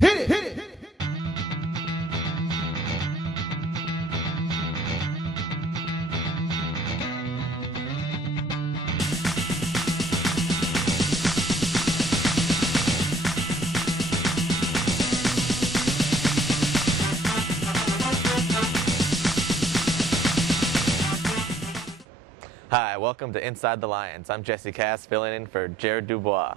Hit it! Hit it! Hi, welcome to Inside the Lions. I'm Jesse Kass, filling in for Jared Dubois.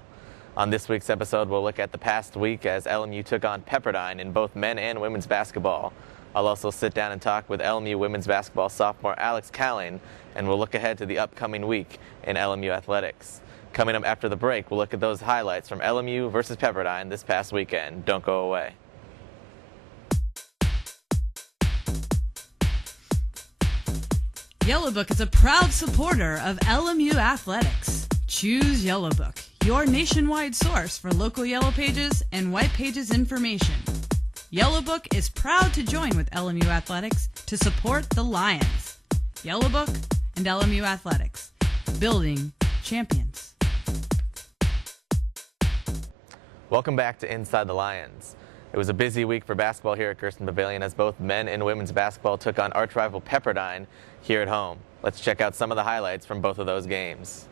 On this week's episode, we'll look at the past week as LMU took on Pepperdine in both men and women's basketball. I'll also sit down and talk with LMU women's basketball sophomore Alex Cowling, and we'll look ahead to the upcoming week in LMU athletics. Coming up after the break, we'll look at those highlights from LMU versus Pepperdine this past weekend. Don't go away. Yellow Book is a proud supporter of LMU athletics. Choose Yellow Book, your nationwide source for local Yellow Pages and White Pages information. Yellow Book is proud to join with LMU athletics to support the Lions. Yellow Book and LMU athletics, building champions. Welcome back to Inside the Lions. It was a busy week for basketball here at Gersten Pavilion as both men and women's basketball took on arch rival Pepperdine here at home. Let's check out some of the highlights from both of those games.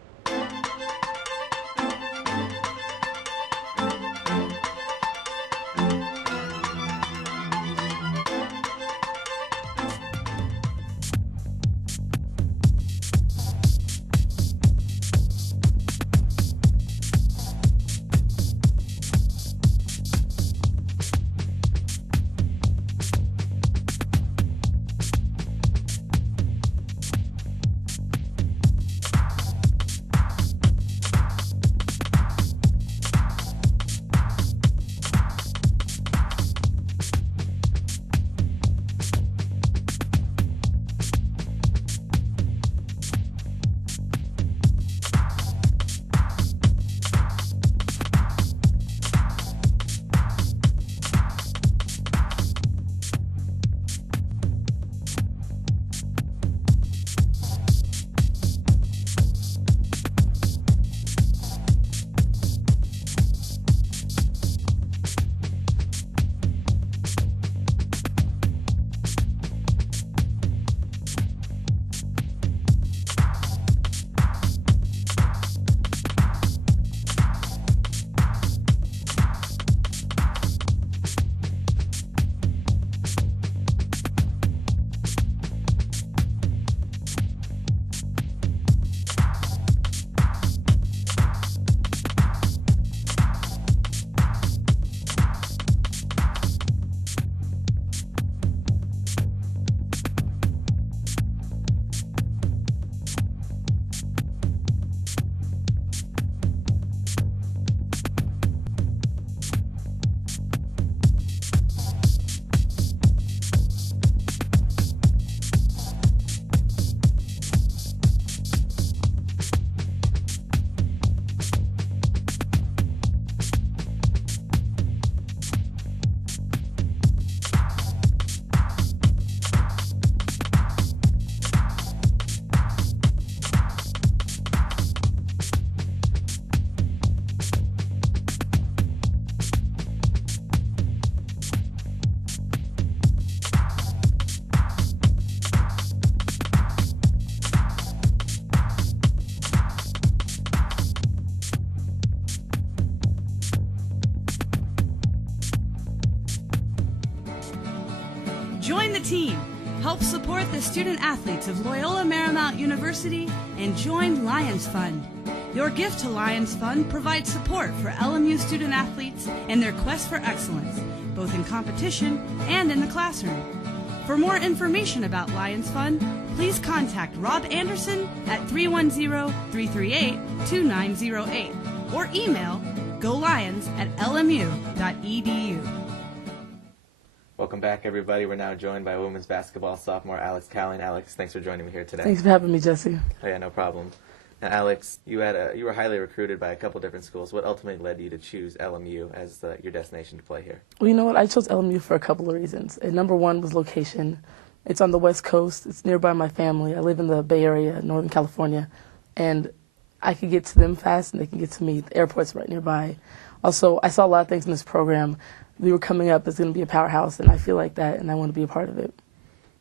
Join the team. Help support the student athletes of Loyola Marymount University and join Lions Fund. Your gift to Lions Fund provides support for LMU student athletes in their quest for excellence, both in competition and in the classroom. For more information about Lions Fund, please contact Rob Anderson at 310-338-2908 or email golions@lmu.edu. Welcome back, everybody. We're now joined by women's basketball sophomore Alex Cowling. Alex, thanks for joining me here today. Thanks for having me, Jesse. Oh, yeah, no problem. Now, Alex, you were highly recruited by a couple different schools. What ultimately led you to choose LMU as your destination to play here? Well, you know what? I chose LMU for a couple of reasons. And number one was location. It's on the West Coast. It's nearby my family. I live in the Bay Area, Northern California, and I could get to them fast, and they can get to me. The airport's right nearby. Also, I saw a lot of things in this program we were coming up as going to be a powerhouse, and I feel like that, and I want to be a part of it.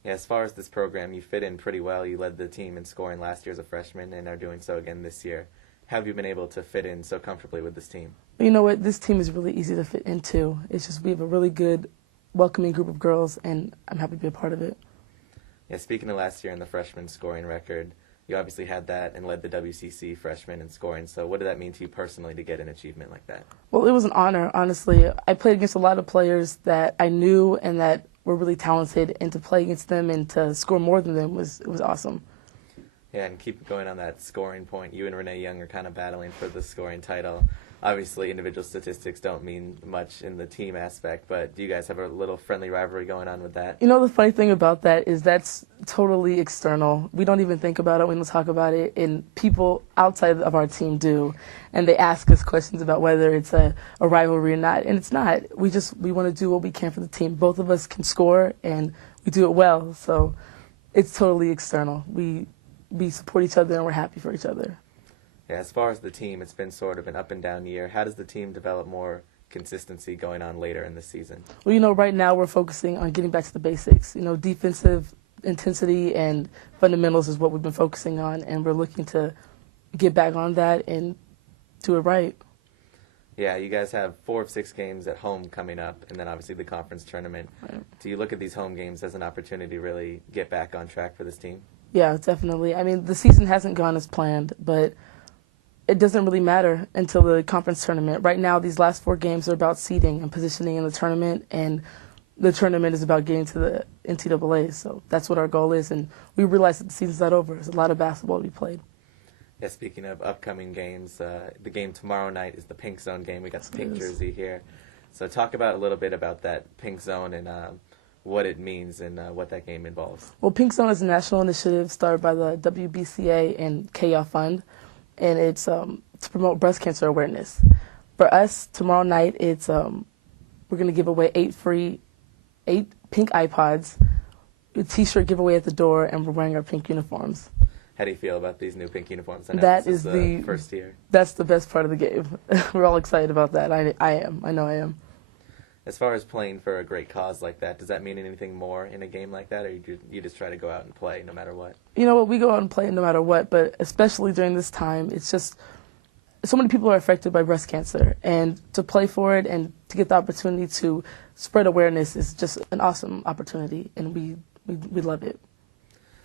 Yeah, as far as this program, you fit in pretty well. You led the team in scoring last year as a freshman and are doing so again this year. How have you been able to fit in so comfortably with this team? You know what? This team is really easy to fit into. It's just we have a really good, welcoming group of girls, and I'm happy to be a part of it. Yeah, speaking of last year in the freshman scoring record, you obviously had that and led the WCC freshman in scoring. So what did that mean to you personally to get an achievement like that? Well, it was an honor, honestly. I played against a lot of players that I knew and that were really talented, and to play against them and to score more than them was awesome. Yeah, and keep going on that scoring point. You and Renee Young are kind of battling for the scoring title. Obviously, individual statistics don't mean much in the team aspect, but do you guys have a little friendly rivalry going on with that? You know, the funny thing about that is that's totally external. We don't even think about it. We don't talk about it, and people outside of our team do, and they ask us questions about whether it's a rivalry or not, and it's not. We want to do what we can for the team. Both of us can score, and we do it well, so it's totally external. We support each other, and we're happy for each other. Yeah, as far as the team, it's been sort of an up and down year. How does the team develop more consistency going on later in the season? Well, you know, right now we're focusing on getting back to the basics. You know, defensive intensity and fundamentals is what we've been focusing on, and we're looking to get back on that and do it right. Yeah, you guys have 4 of 6 games at home coming up, and then obviously the conference tournament. Right. Do you look at these home games as an opportunity to really get back on track for this team? Yeah, definitely. I mean, the season hasn't gone as planned, but it doesn't really matter until the conference tournament. Right now, these last 4 games are about seeding and positioning in the tournament, and the tournament is about getting to the NCAA. So that's what our goal is, and we realize that the season's not over. There's a lot of basketball to be played. Yeah, speaking of upcoming games, the game tomorrow night is the Pink Zone game. We got the pink jersey here. So talk about a little bit about that Pink Zone and what it means and what that game involves. Well, Pink Zone is a national initiative started by the WBCA and KL Fund, and it's to promote breast cancer awareness. For us, tomorrow night, it's we're going to give away 8 pink iPods, a T-shirt giveaway at the door, and we're wearing our pink uniforms. How do you feel about these new pink uniforms? I know That this is the first year. That's the best part of the game. We're all excited about that. I am. I know I am. As far as playing for a great cause like that, does that mean anything more in a game like that, or you just try to go out and play no matter what? You know what? We go out and play no matter what, but especially during this time, it's just so many people are affected by breast cancer, and to play for it and to get the opportunity to spread awareness is just an awesome opportunity, and we love it.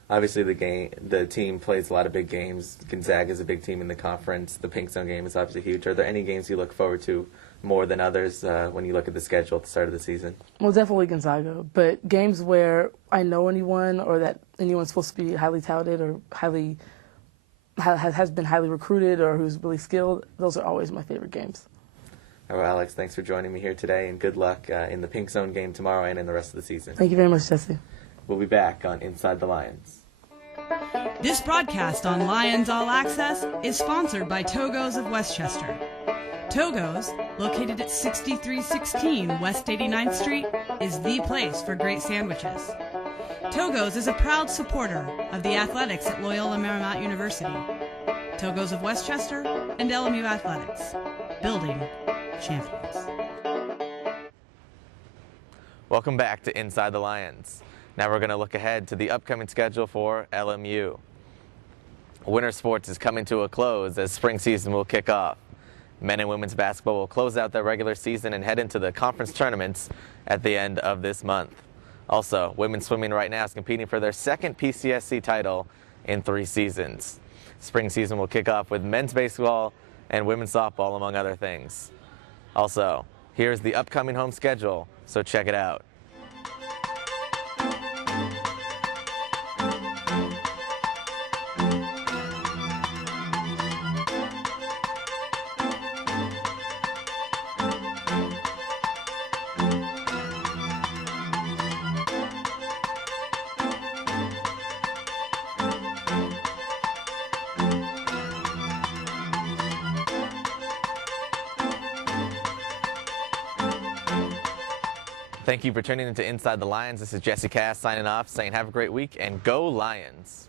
Obviously, the team plays a lot of big games. Gonzaga is a big team in the conference. The Pink Zone game is obviously huge. Are there any games you look forward to more than others when you look at the schedule at the start of the season? Well, definitely Gonzaga, but games where I know anyone or that anyone's supposed to be highly touted or has been highly recruited or who's really skilled, those are always my favorite games. All right, Alex, thanks for joining me here today, and good luck in the Pink Zone game tomorrow and in the rest of the season. Thank you very much, Jesse. We'll be back on Inside the Lions. This broadcast on Lions All Access is sponsored by Togo's of Westchester. Togo's, located at 6316 West 89th Street, is the place for great sandwiches. Togo's is a proud supporter of the athletics at Loyola Marymount University. Togo's of Westchester and LMU Athletics, building champions. Welcome back to Inside the Lions. Now we're going to look ahead to the upcoming schedule for LMU. Winter sports is coming to a close as spring season will kick off. Men and women's basketball will close out their regular season and head into the conference tournaments at the end of this month. Also, women's swimming right now is competing for their second PCSC title in 3 seasons. Spring season will kick off with men's baseball and women's softball, among other things. Also, here's the upcoming home schedule, so check it out. Thank you for tuning into Inside the Lions. This is Jesse Kass signing off, saying have a great week and go Lions.